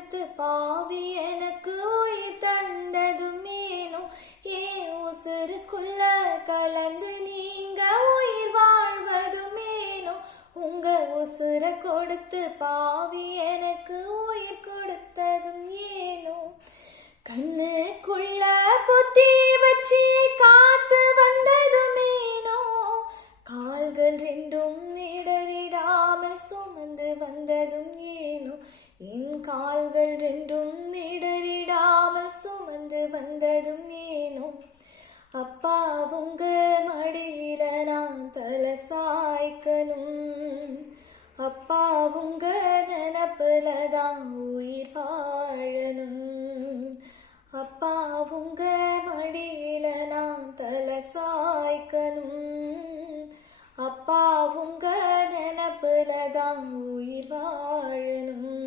கொடுத்து பாவி எனக்கு உயிர் தந்ததும் ஏனோ ஏன் உசுருக்குள்ள கலந்து நீங்க உயிர் வாழ்வதும் ஏனோ உங்க உசுர கொடுத்து பாவி எனக்கு உயிர் கொடுத்ததும் ஏனோ கண்ணுக்குள்ள புத்தி வச்சு காத்து வந்ததும் ஏனோ கால்கள் ரெண்டும் இடறிடாமல் சுமந்து வந்ததும் ஏனோ என் கால்கள் ரெண்டும் இடறிடாமல் சுமந்து வந்ததும் ஏனோ அப்பா உங்க மடியில நான் தலை சாய்க்கணும் அப்பா உங்க நினப்புல தான் உயிர் வாழணும் அப்பா உங்க மடியில நான் தலை சாய்க்கணும் அப்பா உங்க நினப்புல தான் உயிர் வாழணும்